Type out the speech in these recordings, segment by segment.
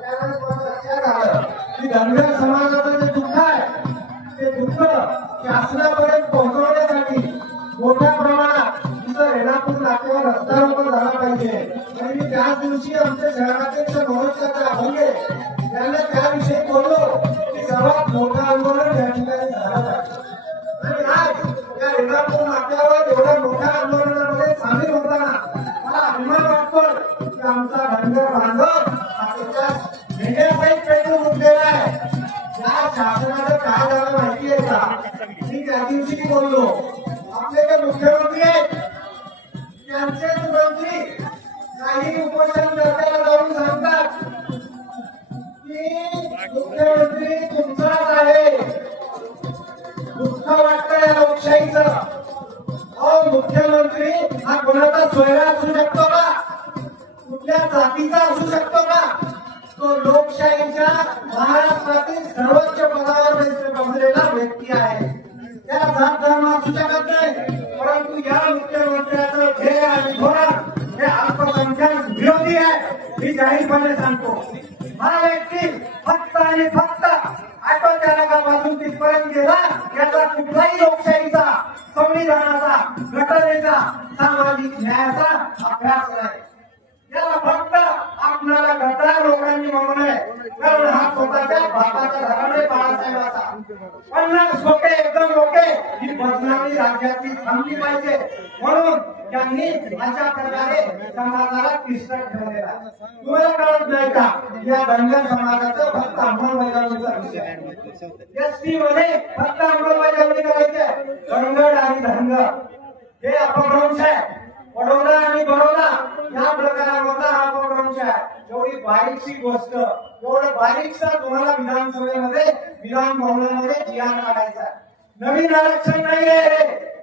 त्यावेळेस लक्षात आलं की धनगर समाजाचं जे दुःख आहे ते दुःख शासनापर्यंत पोहोचवण्यासाठी मोठ्या प्रमाणात तिथं रेणापूर नाक्यावर रस्ता झाला पाहिजे. आणि मी त्याच दिवशी आमचे शहराध्यक्ष मोहनचंद्र अभंगे यांना त्याविषयी बोललो की सर्वात मोठं आंदोलन या ठिकाणी झालं पाहिजे. आणि आज या रेणापूर नाक्यावर एवढ्या मोठ्या आंदोलनामध्ये सामील होताना मला अभिमान वाटतो की आमचा धनगर बांधव मी त्या दिवशी बोललो. आपले जे मुख्यमंत्री आहेत. त्यांचेच मंत्री काही उपोषण करताना जाऊन सांगतात की मुख्यमंत्री तुमचाच आहे. दुःख वाटतं या लोकशाहीचं. अहो मुख्यमंत्री हा कोणाचा सोयरा असू शकतो का? कुठल्या जातीचा असू शकतो का? तो लोकशाहीच्या महाराष्ट्रातील सर्वोच्च मी जाहीरपणे सांगतो हा व्यक्ती फक्त आणि फक्त ऑटो चालकापासून तिथपर्यंत गेला याचा कुठलाही लोकशाहीचा संविधानाचा घटनेचा सामाजिक न्यायाचा अभ्यास नाही. याला फक्त आपणाला गद्दार लोकांनी म्हणू नये कारण हा स्वतःच्या बापाचा घराणे बाळासाहेबाचा. पन्नास राज्याची थांबली पाहिजे. म्हणून त्यांनी अशा प्रकारे समाजाला क्लिष्ट ठेवलेला. तुम्हाला कळत नाही का? या धनगर समाजाचं फक्त अंमलबजावणीचा विषय आहे. एस टी मध्ये फक्त अंमलबजावणी करायची धनगड आणि धनगर. हे अपभ्रंश आहे. वडोदरा आणि बडोदा या प्रकारामधला हा अपभ्रंश आहे. एवढी बारीकशी गोष्ट. एवढं बारीकसा तुम्हाला विधानसभेमध्ये विधान भवनामध्ये जिहार काढायचा नवीन आरक्षण नाहीये.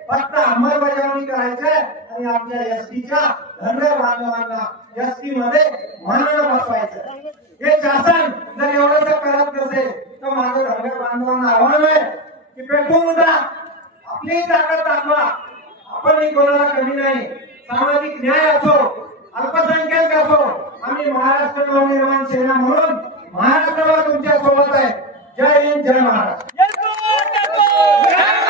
फक्त अंमलबजावणी करायचंय आणि आमच्या एसटीच्या धनगर बांधवांना एसटी मध्ये मानणं बसवायचं हे शासन जर एवढं करत नसेल तर माझं धनगर बांधवांना आव्हान आहे की पेटवून जा आपली ताकद दाखवा आपण कोणाला कमी नाही. सामाजिक न्याय असो अल्पसंख्याक असो आम्ही महाराष्ट्र नवनिर्माण सेना म्हणून महाराष्ट्राला तुमच्यासोबत आहे. जय हिंद जय महाराष्ट्र.